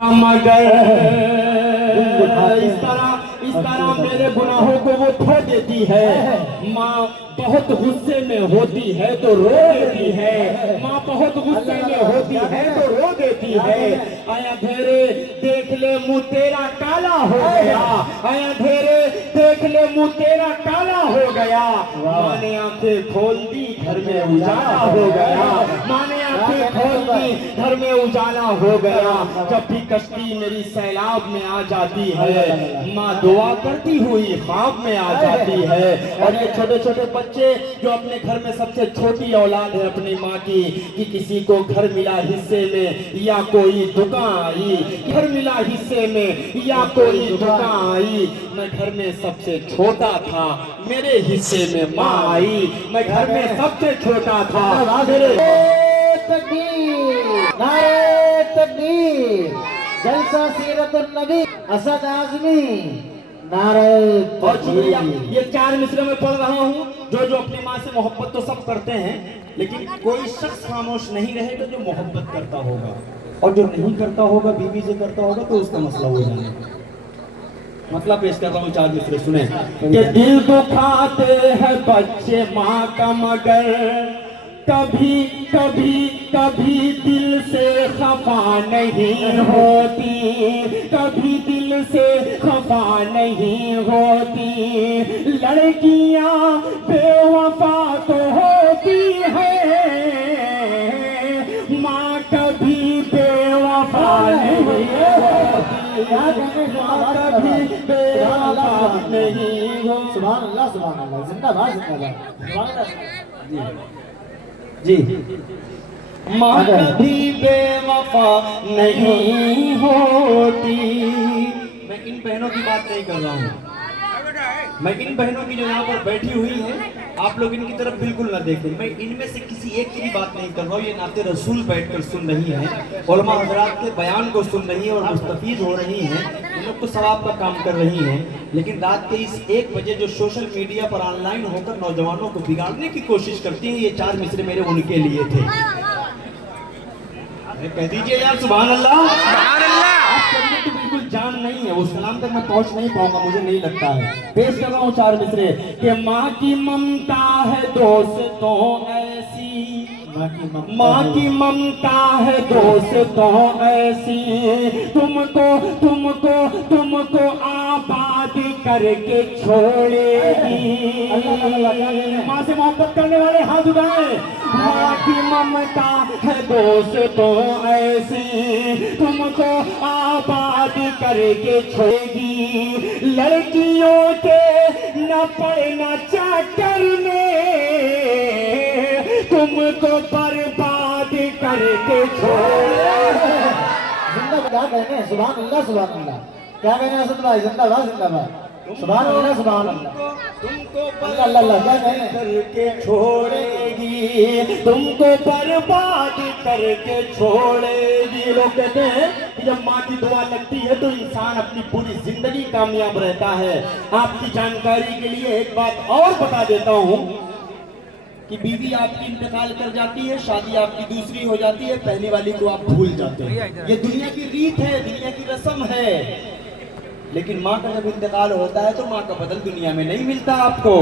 مگر اس طرح میرے گناہوں کو وہ دھو دیتی ہے۔ ماں بہت غصے میں ہوتی ہے تو رو دیتی ہے، ماں بہت غصے میں ہوتی ہے تو رو دیتی ہے۔ آیا دھیرے دیکھ لے منہ تیرا کالا ہو گیا، آیا دھیرے دیکھ لے منہ تیرا کالا ہو گیا۔ ماں نے آنکھیں کھول دی گھر میں اجالا ہو گیا، ماں نے آنکھیں کھول دی گھر میں اجالا ہو گیا۔ جب بھی کشتی میری سیلاب میں آ جاتی ہے، ماں دعا کرتی ہوئی خواب میں آ جاتی ہے۔ اور یہ چھوٹے چھوٹے بچے جو اپنے گھر میں سب سے چھوٹی اولاد ہے اپنی ماں کی، کہ کسی کو گھر ملا حصے میں یا کوئی دکان آئی، گھر ملا حصے میں یا کوئی دکان آئی، میں گھر میں سب سے چھوٹا تھا میرے حصے میں ماں آئی، میں گھر میں سب سے چھوٹا تھا میرے نعرہ تکبیر، جلسہ سیرت النبی، اسد اعظمی، نعرہ اور تکبیر۔ یہ 4 مصرے میں پڑھ رہا ہوں۔ جو اپنی ماں سے محبت تو سب کرتے ہیں، لیکن کوئی شخص خاموش نہیں رہے گا جو محبت کرتا ہوگا، اور جو نہیں کرتا ہوگا بیوی سے کرتا ہوگا تو اس کا مسئلہ ہو جانا ہے۔ مسئلہ پیش کر رہا ہوں 4 مصرے سنیں کہ دل دکھاتے ہیں بچے ماں کا مگر کبھی کبھی کبھی دل سے خفا نہیں ہوتی، کبھی دل سے خفا نہیں ہوتی۔ لڑکیاں بے وفا تو ہوتی ہیں، ماں کبھی بے وفا نہیں ہوتی، کبھی بے وفا نہیں ہوتی۔ سبحان اللہ سبحان اللہ، زندہ باد زندہ باد، سبحان اللہ۔ جی ماں کبھی بے وفا نہیں ہوتی۔ میں ان بہنوں کی بات نہیں کر رہا ہوں، میں ان بہنوں کی جو یہاں پر بیٹھی ہوئی ہیں آپ لوگ ان کی طرف بالکل نہ دیکھیں، میں ان میں سے کسی ایک کی بھی بات نہیں کر رہا ہوں۔ یہ نعت رسول بیٹھ کر سن رہی ہیں، علماء حضرات کے بیان کو سن رہی ہیں اور مستفید ہو رہی ہیں، ان لوگ تو ثواب کا کام کر رہی ہیں، لیکن رات کے اس 1 بجے جو سوشل میڈیا پر آن لائن ہو کر نوجوانوں کو بگاڑنے کی کوشش کرتی ہیں، یہ 4 مصرے میرے ان کے لیے تھے۔ کہہ دیجئے یار سبحان اللہ، سبحان اللہ۔ آپ کرنے کی بالکل جان نہیں ہے، اس کلام تک میں پہنچ نہیں پاؤں گا، مجھے نہیں لگتا ہے۔ پیش کر رہا ہوں 4 مصرے کہ ماں کی ممتا ہے دوستوں ایسی، ماں کی ممتا ہے دوستوں ایسی، تم کو آباد کر کے چھوڑے گی۔ ماں سے محبت کرنے والے ہاتھ اٹھائیں۔ ماں کی ممتا ہے دوستوں ایسی، تم کو آباد کر کے چھوڑے گی۔ لڑکیوں کے نہ پڑنا چکر میں، تم کو برباد کر کے چھوڑے گی۔ زندہ کیا کہنے ہیں؟ سبحان اللہ سبحان اللہ، کیا کہنے ہیں اسد بھائی؟ زندہ باد زندہ باد، سبحان اللہ سبحان اللہ۔ تم کو اللہ اللہ اللہ، کیا کہنے ہیں؟ کر کے چھوڑے گی، تم کو برباد کر کے چھوڑے گی۔ لوگ کہتے ہیں کہ جب ماں کی دعا لگتی ہے تو انسان اپنی پوری زندگی کامیاب رہتا ہے۔ آپ کی جانکاری کے لیے ایک بات اور بتا دیتا ہوں کہ بیوی آپ کی انتقال کر جاتی ہے، شادی آپ کی دوسری ہو جاتی ہے، پہلی والی کو آپ بھول جاتے ہیں۔ یہ دنیا کی ریت ہے، دنیا کی رسم ہے، لیکن ماں کا جب انتقال ہوتا ہے تو ماں کا بدل دنیا میں نہیں ملتا آپ کو۔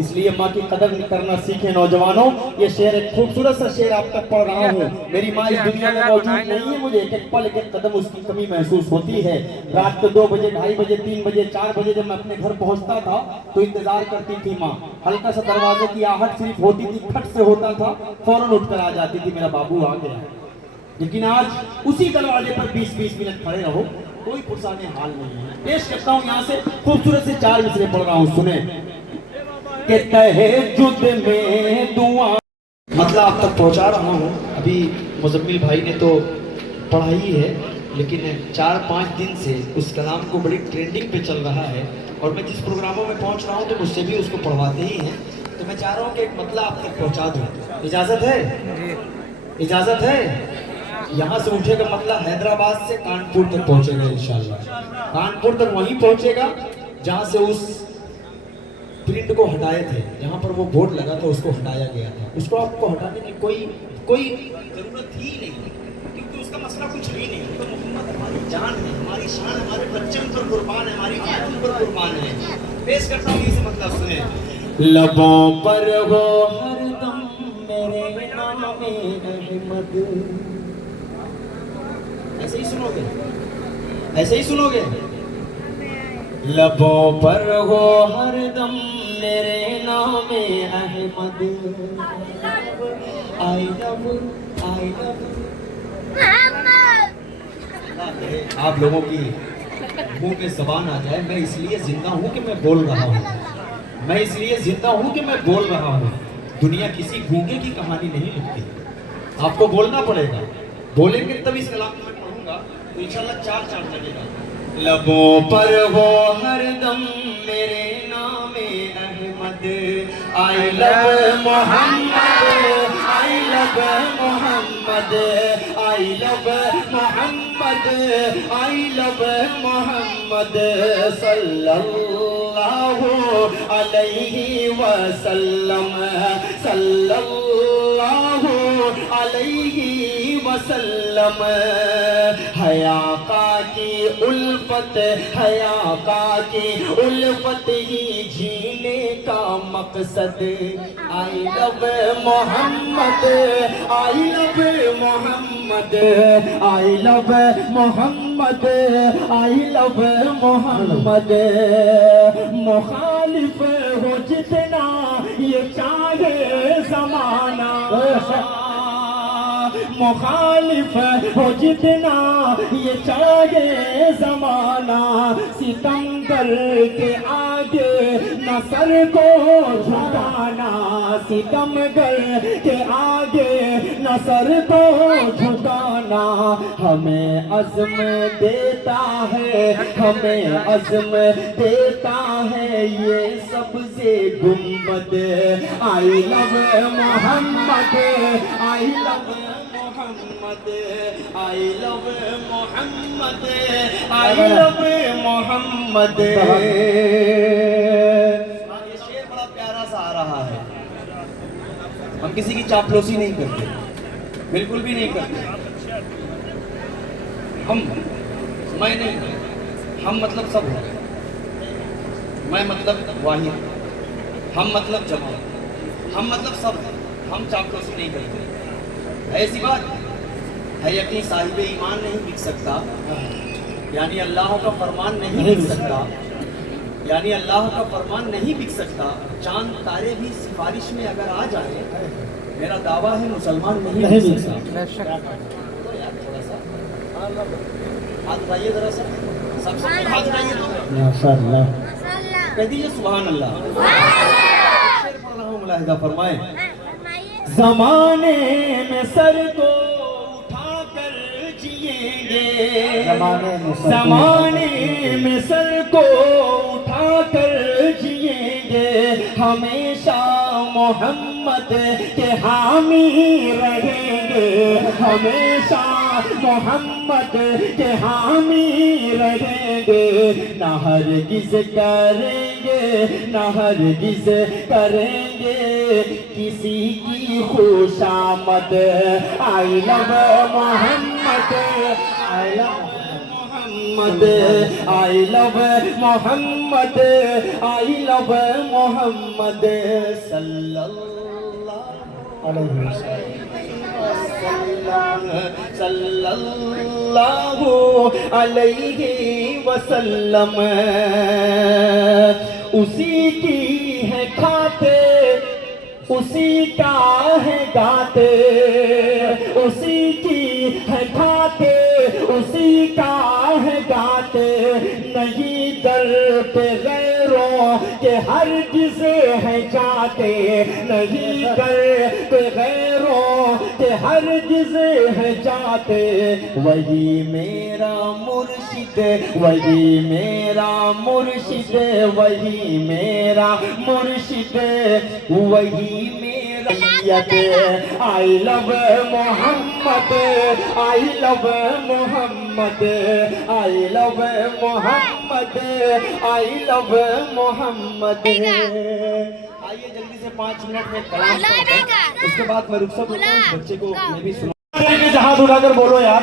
اس لیے ماں کی قدر کرنا سیکھیں نوجوانوں۔ یہ شعر ایک خوبصورت سا شعر آپ تک پڑھ رہا ہوں۔ میری ماں اس دنیا میں موجود نہیں ہے، مجھے ایک ایک پل ایک ایک قدم اس کی کمی محسوس ہوتی ہے۔ رات کو 2 بجے 2:30 بجے 3 بجے 4 بجے جب میں اپنے گھر پہنچتا تھا تو انتظار کرتی تھی ماں۔ ہلکا سا دروازے کی آہٹ صرف ہوتی تھی، کھٹ سے ہوتا تھا، فوراً اٹھ کر آ جاتی تھی میرا بابو آ گیا۔ لیکن آج اسی دروازے پر 20-20 منٹ کھڑے رہو، کوئی پرسانے حال نہیں ہے۔ پیش کرتا ہوں یہاں سے خوبصورت سے 4 مصرے پڑھ رہا ہوں، سنیں کہ تہجد میں دعا۔ مطلب آپ تک پہنچا رہا ہوں۔ ابھی مزمل بھائی نے تو پڑھائی ہے، لیکن 4-5 دن سے اس کلام کو بڑی ٹرینڈنگ پہ چل رہا ہے، اور میں جس پروگراموں میں پہنچ رہا ہوں تو مجھ سے بھی اس کو پڑھواتے ہی ہیں، تو میں چاہ رہا ہوں کہ ایک مطلب آپ تک پہنچا دوں۔ اجازت ہے؟ اجازت ہے؟ یہاں سے اٹھے گا مطلب حیدرآباد سے کانپور تک پہنچے گا انشاءاللہ۔ کانپور تک وہیں پہنچے گا جہاں سے اس پرنٹ کو ہٹائے تھے، جہاں پر وہ بورڈ لگا تھا اس کو ہٹایا گیا تھا۔ اس کو آپ کو ہٹانے کی کوئی ضرورت ہی نہیں، کیونکہ اس کا مسئلہ کچھ ہی نہیں، تو محمد ہماری جان ہے, ہماری شان ہمارے بچوں پر قربان ہے, ہماری جان ان پر قربان ہے. پیش کرتا ہوں اسے مطلب سنیں. لبوں پر ہو ہر دم میرے نام احمد. ایسے ہی سنو گے, ایسے ہی سنو گے. لبوں پر ہو ہر دم میرے نام احمد. آئی لو آپ لوگوں کی منہ پہ زبان آ جائے. میں اس لیے زندہ ہوں کہ میں بول رہا ہوں, میں اس لیے زندہ ہوں کہ میں بول رہا ہوں. دنیا کسی گونگے کی کہانی نہیں لکھتی, آپ کو بولنا پڑے گا. بولیں گے تب اس کلام کو میں پڑھوں گا تو انشاءاللہ چار چار لگے گا. لبوں پر ہو ہر دم میرے نام احمد. آئی لو محمد, آئی لو محمد, آئی لو محمد, آئی لو محمد صلی اللہ علیہ وسلم, صلی اللہ علیہ وسلم. حیا کا کی الفت, حیا کا کی الفت ہی جینے کا مقصد. آئی لو محمد, آئی لو محمد, آئی لو محمد, آئی لو محمد. مخالف ہو جتنا یہ چاہے زمانہ, مخالف ہو جتنا یہ چاہے زمانہ, ستمگر کے آگے نہ سر کو جھکانا, ستمگر کے آگے نہ سر کو جھکانا. ہمیں عزم دیتا ہے, ہمیں عزم دیتا ہے یہ سبز گنبد. آئی لو محمد, آئی لو محمد, آئی لو محمد, آئی لو محمد. یہ شعر بڑا پیارا سا آ رہا ہے. ہم کسی کی چاپلوسی نہیں کرتے, بالکل بھی نہیں کرتے. میں نہیں, ہم مطلب سب ہو. میں مطلب واحد, ہم مطلب جمع, ہم مطلب سب ہے. ہم چاپلوسی نہیں کرتے. ایسی بات ہے یقین صاحب ایمان نہیں بک سکتا, یعنی اللہ کا فرمان نہیں بک سکتا, یعنی اللہ کا فرمان نہیں بک سکتا. چاند تارے بھی سفارش میں اگر آ جائے, میرا دعویٰ ہے مسلمان نہیں بک سکتا. تھوڑا سا ہاتھ اٹھائیے ذرا سا, سب سے ہاتھ اٹھائیے تو کہہ دیجیے سبحان اللہ. شعر پڑھ رہا ہوں, ملاحظہ فرمائیں. زمانے میں سر کو اٹھا کر جئیں گے, زمانے میں سر کو اٹھا کر جئیں گے. ہمیشہ محمد کے حامی رہیں گے, ہمیشہ محمد کے حامی رہیں گے. نہ ہرگز کریں گے, نہ ہرگز کریں گے کسی کی خوشامد. آئی لو محمد, آئی لو محمد, آئی لو محمد, آئی لو محمد صلی اللہ علیہ وسلم, صلی اللہ علیہ وسلم. اسی کی ہے کھاتے, اسی کا ہے گاتے, اسی کی ہے کھاتے, اسی کا ہے گاتے. نہیں در پہ غیروں کے ہرگز ہے جاتے, نہیں در پہ غیروں کے ہرگز ہے جاتے. وہی میرا مرشد, وہی میرا مرشد, وہی میرا مرشد, وہی میرا ید. آئی لو محمد, آئی لو محمد, آئی لو محمد, آئی لو محمد. آئیے جلدی سے 5 منٹ میں کلام پڑھتے ہیں, اس کے بعد میں رخصت ہوتا ہوں. بچے کو میں بھی سنا جہاں اٹھا کر بولو یار.